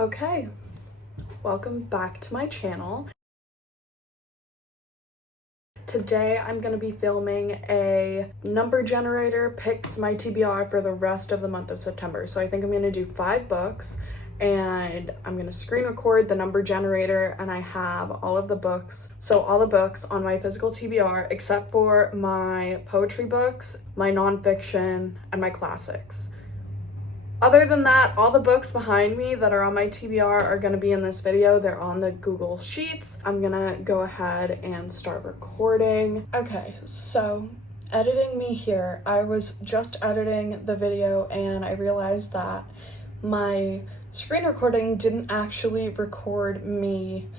Okay, welcome back to my channel. Today I'm going to be filming a number generator picks my TBR for the rest of the month of September. So I think I'm going to do 5 books and I'm going to screen record the number generator, and I have all of the books. So all the books on my physical TBR except for my poetry books, my nonfiction, and my classics. Other than that, all the books behind me that are on my TBR are going to be in this video. They're on the Google Sheets. I'm going to go ahead and start recording. Okay, so editing me here. I was just editing the video and I realized that my screen recording didn't actually record me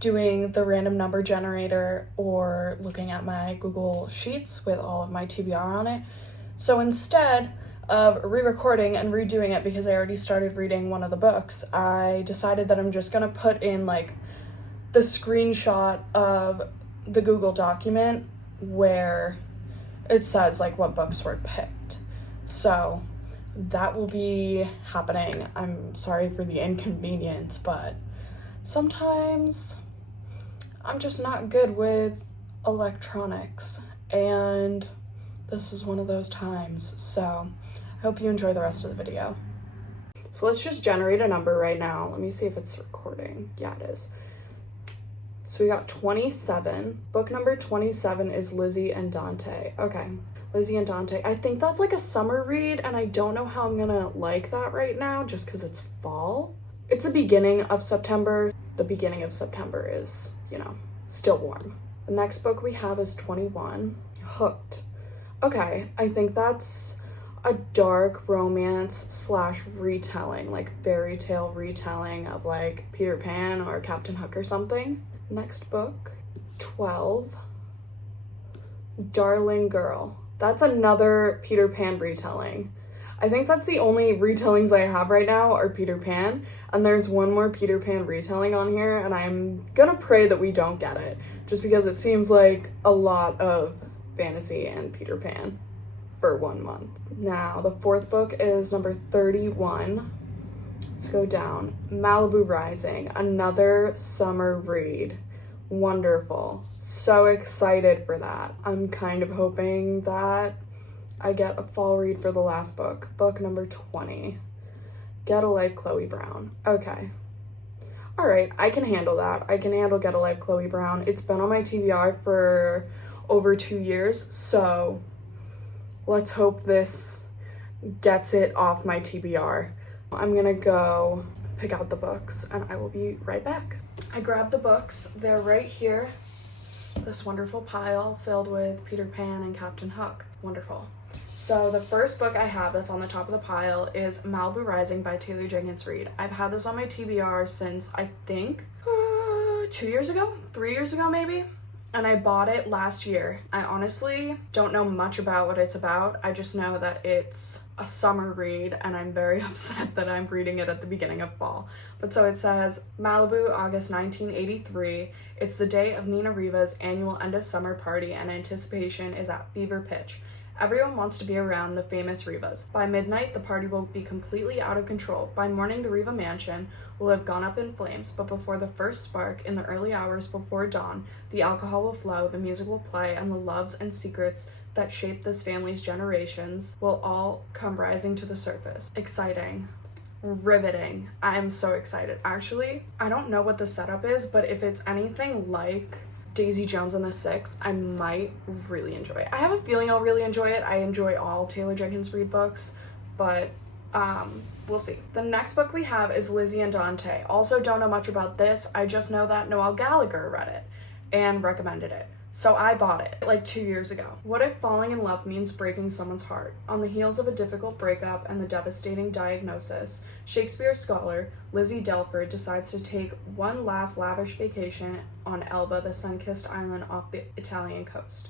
doing the random number generator or looking at my Google Sheets with all of my TBR on it. So instead of re-recording and redoing it, because I already started reading one of the books, I decided that I'm just gonna put in like the screenshot of the Google document where it says like what books were picked. So that will be happening. I'm sorry for the inconvenience, but sometimes I'm just not good with electronics, and this is one of those times. So I hope you enjoy the rest of the video. So let's just generate a number right now. Let me see if it's recording. Yeah, it is. So we got 27. Book number 27 is Lizzie and Dante. Okay, Lizzie and Dante. I think that's like a summer read, and I don't know how I'm gonna like that right now just because it's fall. It's the beginning of September. The beginning of September is, still warm. The next book we have is 21, Hooked. Okay, I think that's a dark romance / retelling, like fairy tale retelling of like Peter Pan or Captain Hook or something. Next book, 12, Darling Girl. That's another Peter Pan retelling. I think that's the only retellings I have right now are Peter Pan, and there's one more Peter Pan retelling on here, and I'm gonna pray that we don't get it, just because it seems like a lot of fantasy and Peter Pan for 1 month. Now, the 4th book is number 31. Let's go down. Malibu Rising, another summer read. Wonderful. So excited for that. I'm kind of hoping that I get a fall read for the last book. Book number 20. Get a Life, Chloe Brown. Okay. All right, I can handle that. I can handle Get a Life, Chloe Brown. It's been on my TBR for over 2 years, so let's hope this gets it off my TBR. I'm gonna go pick out the books and I will be right back. I grabbed the books. They're right here. This wonderful pile filled with Peter Pan and Captain Hook. Wonderful. So the first book I have that's on the top of the pile is Malibu Rising by Taylor Jenkins Reid. I've had this on my TBR since I think 2 years ago, 3 years ago maybe. And I bought it last year. I honestly don't know much about what it's about. I just know that it's a summer read, and I'm very upset that I'm reading it at the beginning of fall. But so it says, Malibu, August 1983. It's the day of Nina Riva's annual end of summer party, and anticipation is at fever pitch. Everyone wants to be around the famous Rivas. By midnight, the party will be completely out of control. By morning, the Riva mansion will have gone up in flames, but before the first spark, in the early hours before dawn, the alcohol will flow, the music will play, and the loves and secrets that shaped this family's generations will all come rising to the surface. Exciting. Riveting. I'm so excited. Actually, I don't know what the setup is, but if it's anything like Daisy Jones and the Six, I might really enjoy it. I have a feeling I'll really enjoy it. I enjoy all Taylor Jenkins Reid books, but we'll see. The next book we have is Lizzie and Dante. Also don't know much about this. I just know that Noel Gallagher read it and recommended it. So I bought it like 2 years ago. What if falling in love means breaking someone's heart? On the heels of a difficult breakup and the devastating diagnosis, Shakespeare scholar Lizzie Delford decides to take one last lavish vacation on Elba, the sun-kissed island off the Italian coast.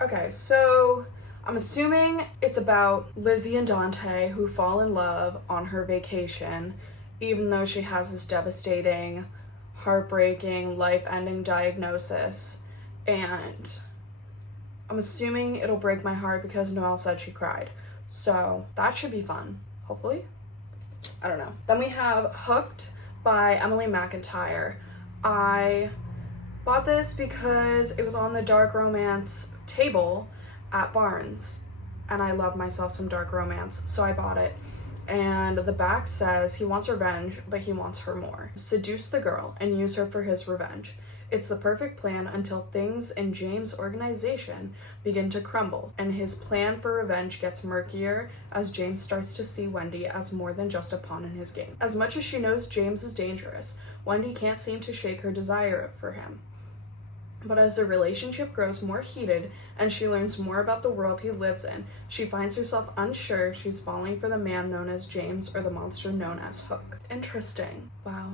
Okay, so I'm assuming it's about Lizzie and Dante who fall in love on her vacation, even though she has this devastating, heartbreaking, life-ending diagnosis. And I'm assuming it'll break my heart because Noelle said she cried. So that should be fun, hopefully. I don't know. Then we have Hooked by Emily McIntyre. I bought this because it was on the dark romance table at Barnes, and I love myself some dark romance, so I bought it. And the back says he wants revenge, but he wants her more. Seduce the girl and use her for his revenge. It's the perfect plan until things in James' organization begin to crumble, and his plan for revenge gets murkier as James starts to see Wendy as more than just a pawn in his game. As much as she knows James is dangerous, Wendy can't seem to shake her desire for him. But as the relationship grows more heated and she learns more about the world he lives in, she finds herself unsure if she's falling for the man known as James or the monster known as Hook. Interesting. Wow.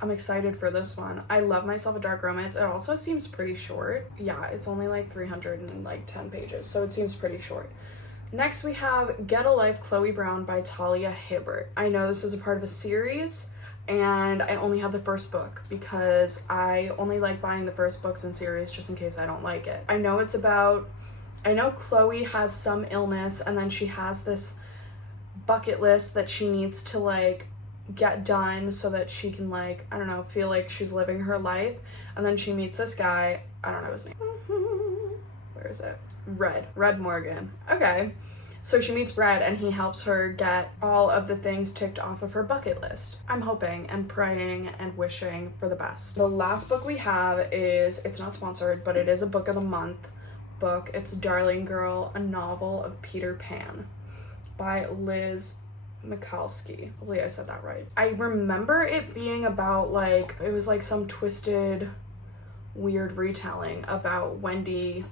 I'm excited for this one. I love myself a dark romance. It also seems pretty short. Yeah, it's only like 310 pages, so it seems pretty short. Next we have Get a Life, Chloe Brown by Talia Hibbert. I know this is a part of a series, and I only have the first book because I only like buying the first books in series just in case I don't like it. I know Chloe has some illness, and then she has this bucket list that she needs to like get done so that she can like, I don't know, feel like she's living her life. And then she meets this guy, I don't know his name. Where is it? Red Morgan. Okay. So she meets Red and he helps her get all of the things ticked off of her bucket list. I'm hoping and praying and wishing for the best. The last book we have is, it's not sponsored, but it is a book of the month book. It's Darling Girl, a novel of Peter Pan by Liz Mikulski. Hopefully I said that right. I remember it being about like, it was like some twisted, weird retelling about Wendy,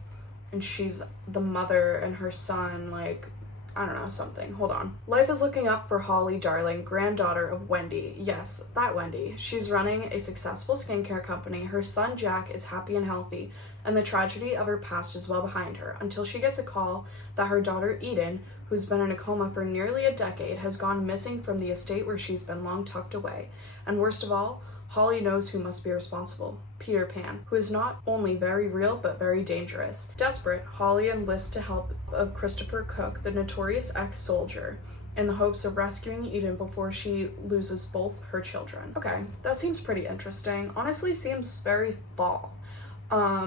and she's the mother and her son, like, I don't know, something. Hold on. Life is looking up for Holly Darling, granddaughter of Wendy. Yes, that Wendy. She's running a successful skincare company. Her son Jack is happy and healthy, and the tragedy of her past is well behind her, until she gets a call that her daughter Eden, who's been in a coma for nearly a decade, has gone missing from the estate where she's been long tucked away. And worst of all, Holly knows who must be responsible. Peter Pan, who is not only very real but very dangerous. Desperate, Holly enlists the help of Christopher Cook, the notorious ex-soldier, in the hopes of rescuing Eden before she loses both her children. Okay, that seems pretty interesting. Honestly, seems very fall. I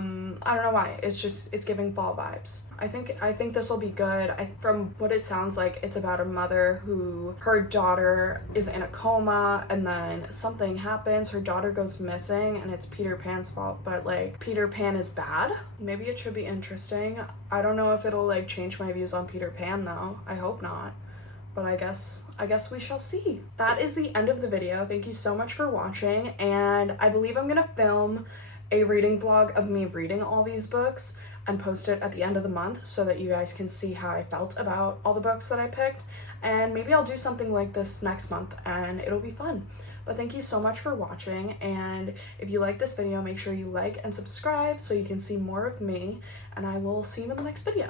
don't know why. It's giving fall vibes. I think this will be good. From what it sounds like, it's about a mother who, her daughter is in a coma, and then something happens, her daughter goes missing, and it's Peter Pan's fault, but like, Peter Pan is bad? Maybe it should be interesting. I don't know if it'll like change my views on Peter Pan though. I hope not. But I guess we shall see. That is the end of the video. Thank you so much for watching, and I believe I'm gonna film a reading vlog of me reading all these books and post it at the end of the month so that you guys can see how I felt about all the books that I picked, and maybe I'll do something like this next month and it'll be fun. But thank you so much for watching, and if you like this video, make sure you like and subscribe so you can see more of me, and I will see you in the next video.